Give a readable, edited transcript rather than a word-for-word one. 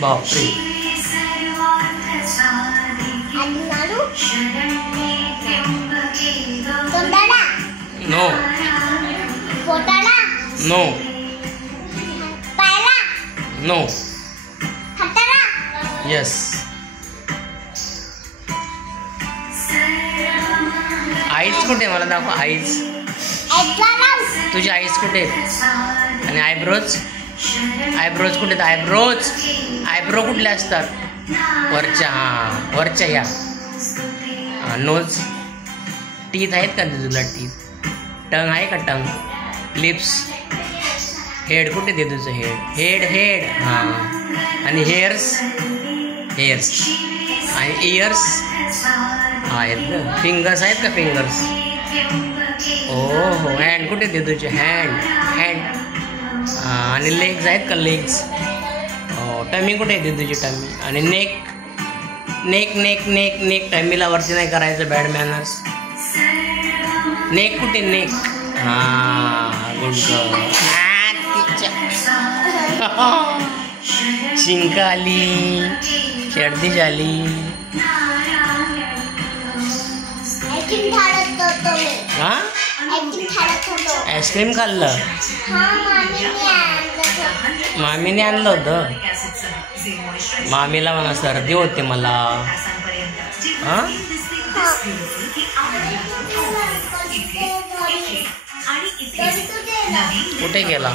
बापरे no no no yes eyes कुठे मला दाखव आईज तुझी आईज कुठे आणि आयब्रोज आयब्रोज कुठे आयब्रोज आयब्रो कुठले असतात वरच्या हां वरच्या या नोज टीथ आहेत का तुला टीथ टंग आहे का टंग लिप्स हेड कुठे दे तुझं हेड हेड हेड हां आणि हेअर्स हेअर्स आणि इयर्स आहेत ना फिंगर्स आहेत का फिंगर्स ओ हो हँड कुठे दे तुझे हँड हँड आणि लेग्स आहेत का लेग्स टमी कुठे येते तुझी टमी आणि neck neck neck neck neck टमीला वरती नाही करायचं बॅड मॅनर्स नेक कुठे नेक हां गुड शिंक आली सर्दी झाली हां आईस्क्रीम खाल्लं मामीने आणलं होतं मामीला मला सर्दी होते मला हां कुठे गेला